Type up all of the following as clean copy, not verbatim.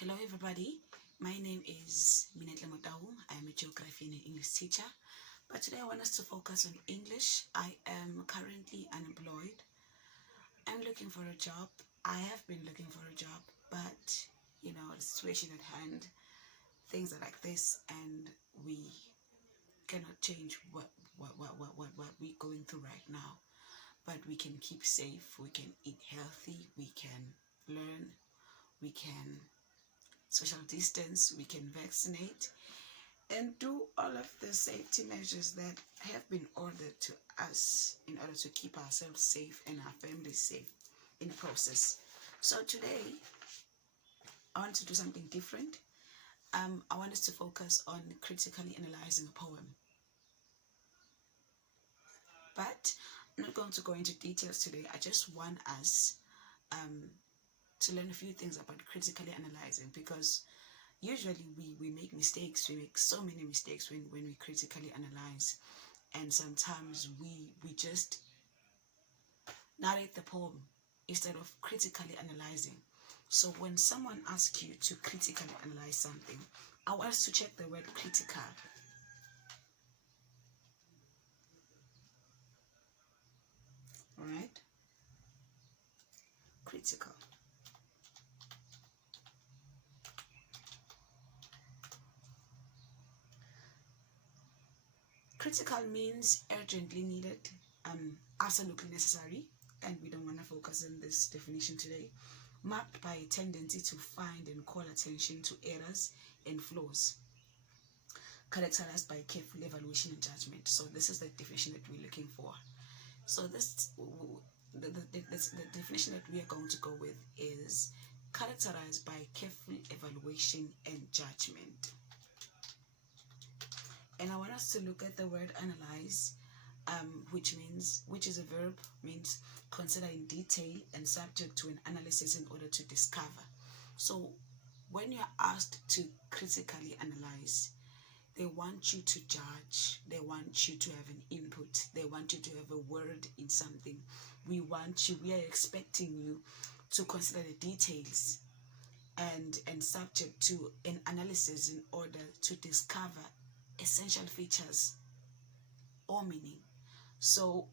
Hello everybody, my name is Minetle Motau. I'm a geography and English teacher, but today I want us to focus on English. I am currently unemployed. I'm looking for a job. I have been looking for a job, but the situation at hand, things are like this, and we cannot change what we're going through right now. But we can keep safe, we can eat healthy, we can learn, we can social distance, we can vaccinate, and do all of the safety measures that have been ordered to us in order to keep ourselves safe and our families safe in the process. So today, I want to do something different. I want us to focus on critically analyzing a poem. But I'm not going to go into details today. I just want us to learn a few things about critically analyzing, because usually we make mistakes. We make so many mistakes when we critically analyze, and sometimes we just narrate the poem instead of critically analyzing. So when someone asks you to critically analyze something, I want us to check the word critical. All right? Critical. Critical means urgently needed, absolutely necessary, and we don't want to focus on this definition today. Marked by a tendency to find and call attention to errors and flaws, characterized by careful evaluation and judgment. So this is the definition that we're looking for. So the definition that we are going to go with is characterized by careful evaluation and judgment. And I want us to look at the word analyze, which is a verb, means consider in detail and subject to an analysis in order to discover. So when you're asked to critically analyze, they want you to judge, they want you to have an input, they want you to have a word in something. We are expecting you to consider the details and subject to an analysis in order to discover essential features or meaning. So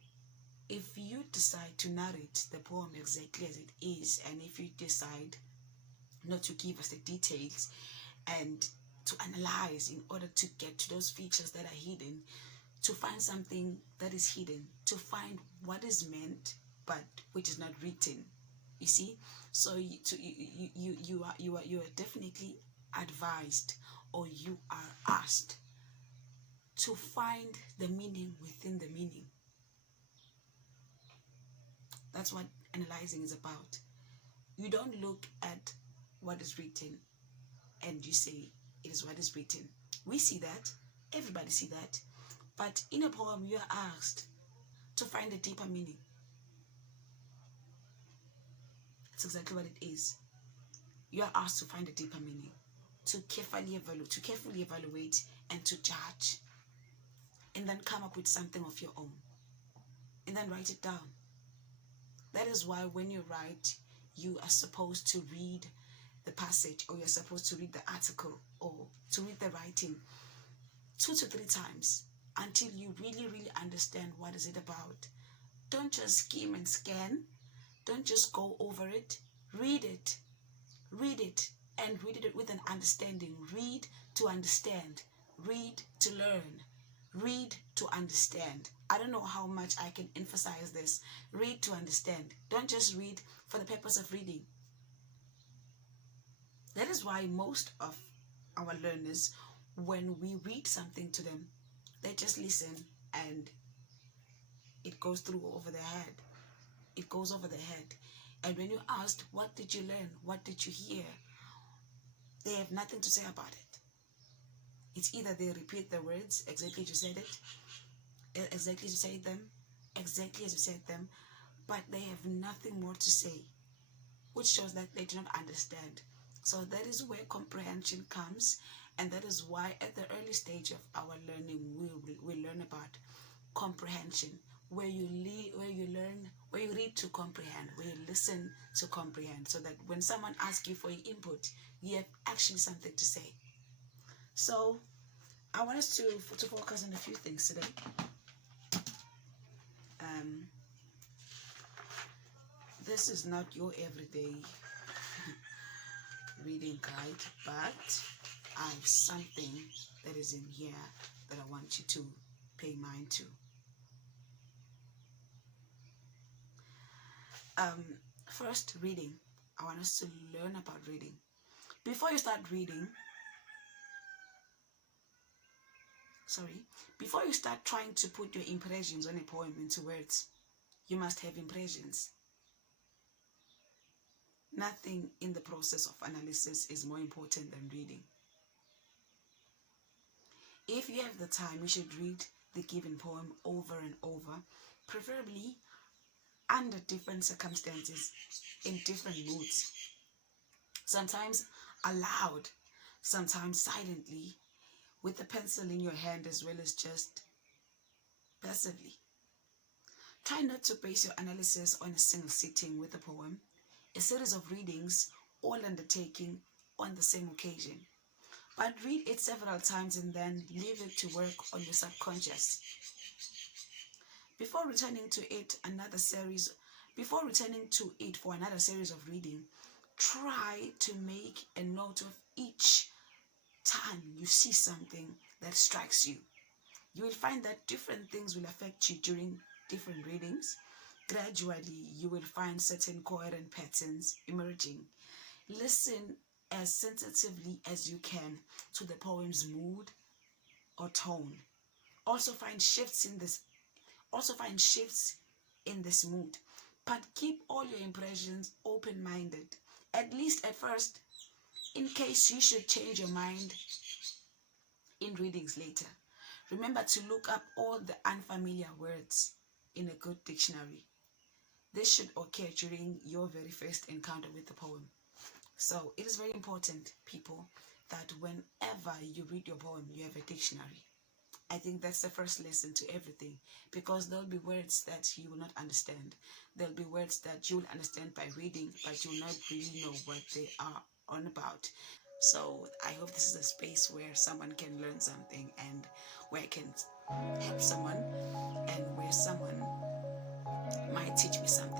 if you decide to narrate the poem exactly as it is, and if you decide not to give us the details and to analyze in order to get to those features that are hidden, to find something that is hidden, to find what is meant but which is not written, you see. So you are definitely advised, or you are asked, to find the meaning within the meaning. That's what analyzing is about. You don't look at what is written and you say it is what is written. We see that, everybody see that, but in a poem you are asked to find a deeper meaning. That's exactly what it is. You are asked to find a deeper meaning, to carefully evaluate and to judge, and then come up with something of your own, and then write it down. That is why when you write, you are supposed to read the passage, or you're supposed to read the article, or to read the writing 2 to 3 times until you really understand what is it about. Don't just skim and scan. Don't just go over it. Read it, and read it with an understanding. Read to understand. Read to learn. Read to understand. I don't know how much I can emphasize this. Read to understand. Don't just read for the purpose of reading. That is why most of our learners, when we read something to them, they just listen and it goes through over their head. It goes over their head. And when you asked, what did you learn? What did you hear? They have nothing to say about it. It's either they repeat the words exactly as you said it, exactly as you said them, but they have nothing more to say, which shows that they do not understand. So that is where comprehension comes, and that is why at the early stage of our learning, we learn about comprehension. where you learn, where you read to comprehend, where you listen to comprehend, so that when someone asks you for your input, you have actually something to say. So I want us to focus on a few things today. This is not your everyday reading guide, but I have something that is in here that I want you to pay mind to. First, reading. I want us to learn about reading. Before you start trying to put your impressions on a poem into words, you must have impressions. Nothing in the process of analysis is more important than reading. If you have the time, you should read the given poem over and over, preferably under different circumstances, in different moods. Sometimes aloud, sometimes silently, with a pencil in your hand, as well as just passively. Try not to base your analysis on a single sitting with a poem, a series of readings, all undertaken on the same occasion. But read it several times and then leave it to work on your subconscious. Before returning to it for another series of reading, try to make a note of each time you see something that strikes you. You will find that different things will affect you during different readings. Gradually, you will find certain coherent patterns emerging. Listen as sensitively as you can to the poem's mood or tone. Also find shifts in this mood, but keep all your impressions open-minded, at least at first, in case you should change your mind in readings later. Remember to look up all the unfamiliar words in a good dictionary. This should occur during your very first encounter with the poem. So it is very important, people, that whenever you read your poem, you have a dictionary. I think that's the first lesson to everything, because there'll be words that you will not understand. There'll be words that you'll understand by reading, but you'll not really know what they are on about. So I hope this is a space where someone can learn something, and where I can help someone, and where someone might teach me something.